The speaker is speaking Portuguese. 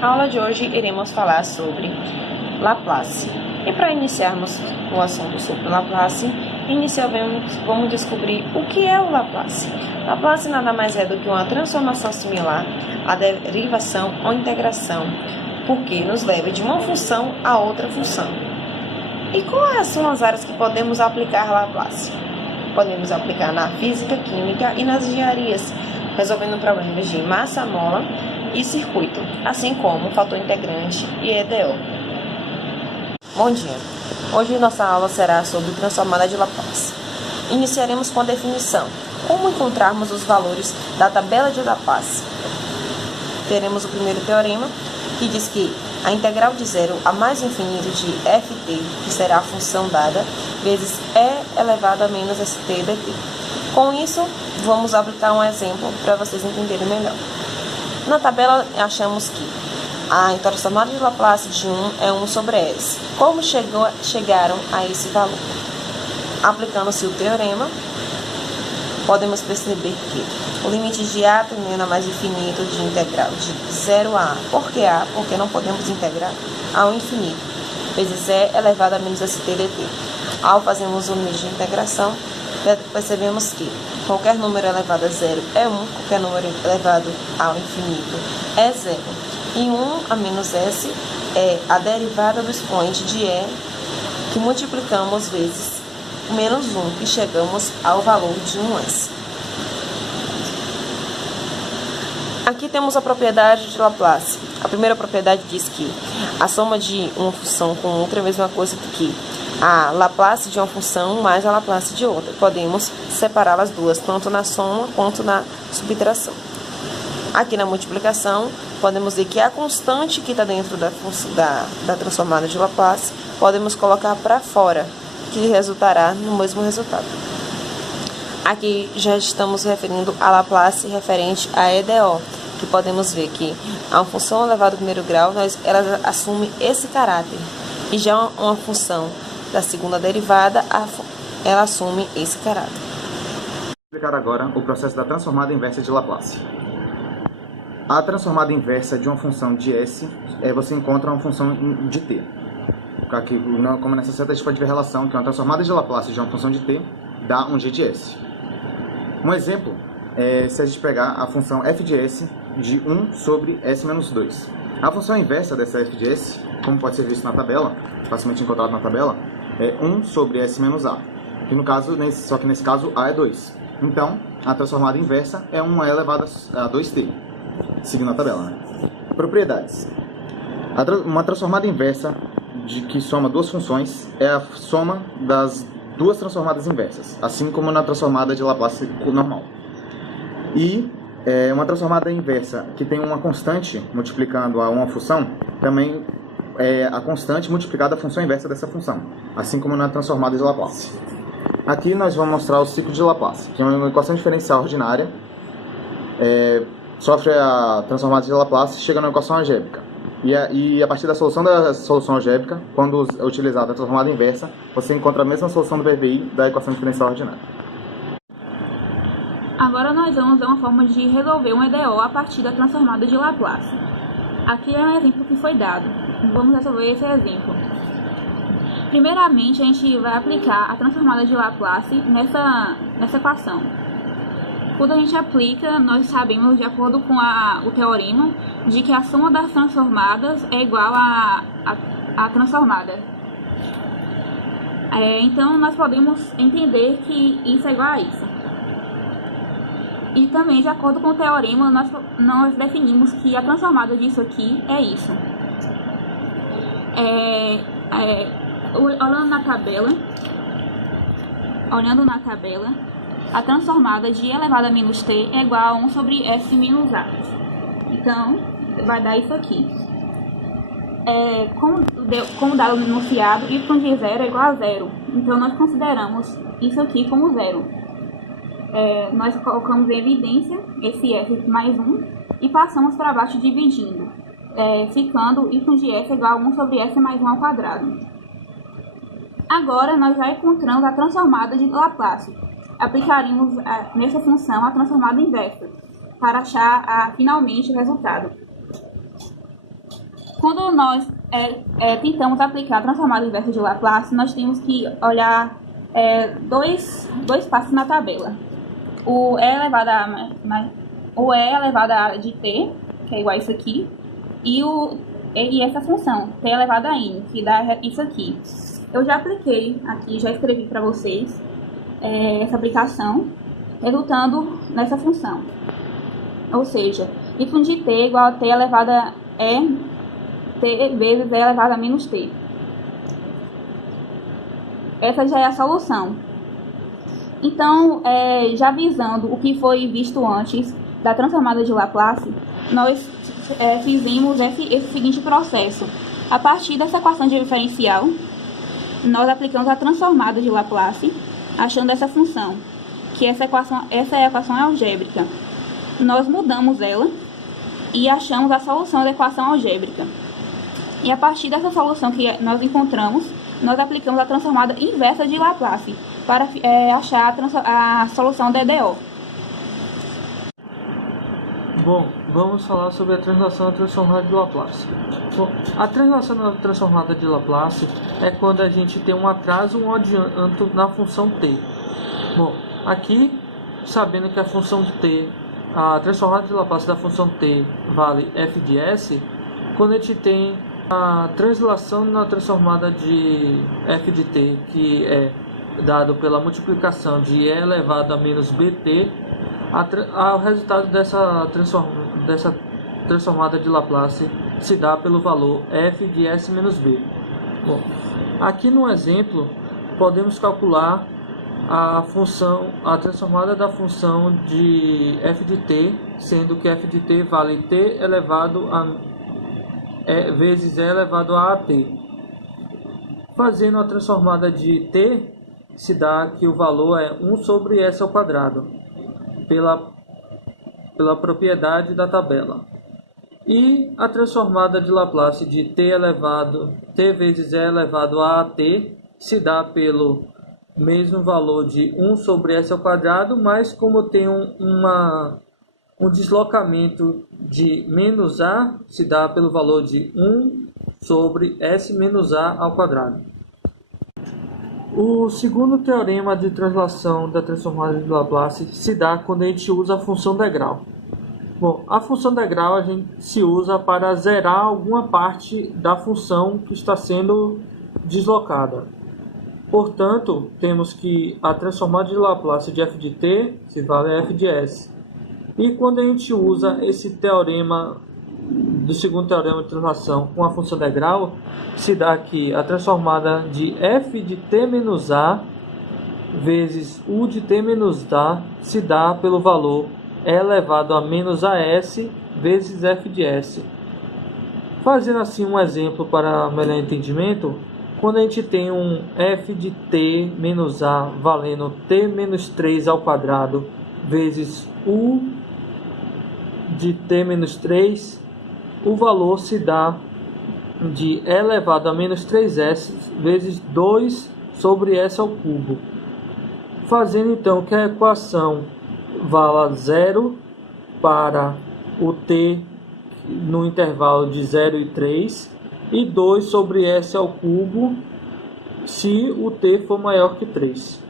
Na aula de hoje iremos falar sobre Laplace. E para iniciarmos o assunto sobre Laplace, inicialmente vamos descobrir o que é o Laplace. Laplace nada mais é do que uma transformação similar à derivação ou integração, porque nos leva de uma função a outra função. E quais são as áreas que podemos aplicar Laplace? Podemos aplicar na física, química e nas engenharias, resolvendo problemas de massa, mola e circuito, assim como fator integrante e EDO. Bom dia! Hoje nossa aula será sobre transformada de Laplace. Iniciaremos com a definição. Como encontrarmos os valores da tabela de Laplace? Teremos o primeiro teorema, que diz que a integral de 0 a mais infinito de ft, que será a função dada, vezes e elevado a menos st dt. Com isso, vamos aplicar um exemplo para vocês entenderem melhor. Na tabela, achamos que a transformada de Laplace de 1 é 1 sobre s. Como chegaram a esse valor? Aplicando-se o teorema, podemos perceber que o limite de a tendendo a mais infinito de integral de 0 a a. Por que a? Porque não podemos integrar ao infinito, vezes e elevado a menos st dt. Ao fazermos o limite de integração, percebemos que qualquer número elevado a 0 é 1, qualquer número elevado ao infinito é 0. E 1 a menos s é a derivada do expoente de e, que multiplicamos vezes menos 1 e chegamos ao valor de 1s. Aqui temos a propriedade de Laplace. A primeira propriedade diz que a soma de uma função com outra é a mesma coisa que a Laplace de uma função mais a Laplace de outra. Podemos separá-las duas, tanto na soma quanto na subtração. Aqui na multiplicação, podemos dizer que a constante que está dentro da transformada de Laplace, podemos colocar para fora, que resultará no mesmo resultado. Aqui já estamos referindo a Laplace referente a EDO, que podemos ver que a função elevada ao primeiro grau, ela assume esse caráter, e já uma função da segunda derivada, ela assume esse caráter. Vou explicar agora o processo da transformada inversa de Laplace. A transformada inversa de uma função de s, você encontra uma função de t. Aqui, como nessa seta a gente pode ver a relação que uma transformada de Laplace de uma função de t dá um g de s. Um exemplo é se a gente pegar a função f de s de 1 sobre s menos 2. A função inversa dessa f de s, como pode ser visto na tabela, facilmente encontrado na tabela, é 1 sobre s menos a. E no caso, só que nesse caso a é 2. Então, a transformada inversa é 1e elevado a 2t, seguindo a tabela, né? Propriedades. Uma transformada inversa que soma duas funções é a soma das duas transformadas inversas, assim como na transformada de Laplace normal. E uma transformada inversa que tem uma constante multiplicando a uma função, também é a constante multiplicada a função inversa dessa função, assim como na transformada de Laplace. Aqui nós vamos mostrar o ciclo de Laplace, que é uma equação diferencial ordinária, sofre a transformada de Laplace, chega na equação algébrica. E a partir da solução algébrica, quando utilizada a transformada inversa, você encontra a mesma solução do PVI da equação diferencial ordinária. Agora nós vamos ver uma forma de resolver um EDO a partir da transformada de Laplace. Aqui é um exemplo que foi dado. Vamos resolver esse exemplo. Primeiramente, a gente vai aplicar a transformada de Laplace nessa equação. Quando a gente aplica, nós sabemos, de acordo com o teorema, de que a soma das transformadas é igual à transformada. Então, nós podemos entender que isso é igual a isso. E também, de acordo com o teorema, nós definimos que a transformada disso aqui é isso. Olhando na tabela, a transformada de e elevado a menos t é igual a 1 sobre s menos a. Então, vai dar isso aqui. Como dado no enunciado, y de 0 é igual a 0. Então, nós consideramos isso aqui como 0. Nós colocamos em evidência esse f mais 1 e passamos para baixo dividindo, ficando y de f igual a 1 sobre s mais 1 ao quadrado. Agora, nós já encontramos a transformada de Laplace. Aplicaríamos nessa função a transformada inversa, para achar finalmente o resultado. Quando nós tentamos aplicar a transformada inversa de Laplace, nós temos que olhar dois passos na tabela. O e elevado a de t, que é igual a isso aqui, e essa função, t elevado a n, que dá isso aqui. Eu já apliquei aqui, já escrevi para vocês essa aplicação, resultando nessa função. Ou seja, y de t é igual a t elevado a t vezes e elevado a menos t. Essa já é a solução. Então, já visando o que foi visto antes da transformada de Laplace, nós fizemos esse seguinte processo. A partir dessa equação diferencial, nós aplicamos a transformada de Laplace, achando essa função, que essa é a equação algébrica. Nós mudamos ela e achamos a solução da equação algébrica. E a partir dessa solução que nós encontramos, nós aplicamos a transformada inversa de Laplace para achar a solução da EDO. Bom, vamos falar sobre a translação da transformada de Laplace. Bom, a translação da transformada de Laplace é quando a gente tem um atraso ou um adianto na função t. Bom, aqui, sabendo que a função t, a transformada de Laplace da função t vale f de s, quando a gente tem a translação na transformada de f de t, que é dado pela multiplicação de e elevado a menos bt, o resultado dessa transformada de Laplace se dá pelo valor f de s menos b. Bom, aqui no exemplo, podemos calcular a transformada da função de f de t, sendo que f de t vale t elevado a vezes e elevado a at. Fazendo a transformada de t, se dá que o valor é 1 sobre s ao quadrado, pela propriedade da tabela. E a transformada de Laplace de t vezes e elevado a at se dá pelo mesmo valor de 1 sobre s ao quadrado, mas como tem um deslocamento de menos a, se dá pelo valor de 1 sobre s menos a ao quadrado. O segundo teorema de translação da transformada de Laplace se dá quando a gente usa a função degrau. Bom, a função degrau a gente se usa para zerar alguma parte da função que está sendo deslocada. Portanto, temos que a transformada de Laplace de f de t se vale a f de s. E quando a gente usa esse teorema do segundo teorema de translação com a função degrau, se dá que a transformada de f de t menos a vezes u de t menos a se dá pelo valor e elevado a menos as vezes f de s. Fazendo assim um exemplo para melhor entendimento, quando a gente tem um f de t menos a valendo t menos 3 ao quadrado vezes u de t menos 3, o valor se dá de e elevado a menos 3s vezes 2 sobre s ao cubo. Fazendo então que a equação vala 0 para o t no intervalo de 0 e 3 e 2 sobre s ao cubo se o t for maior que 3.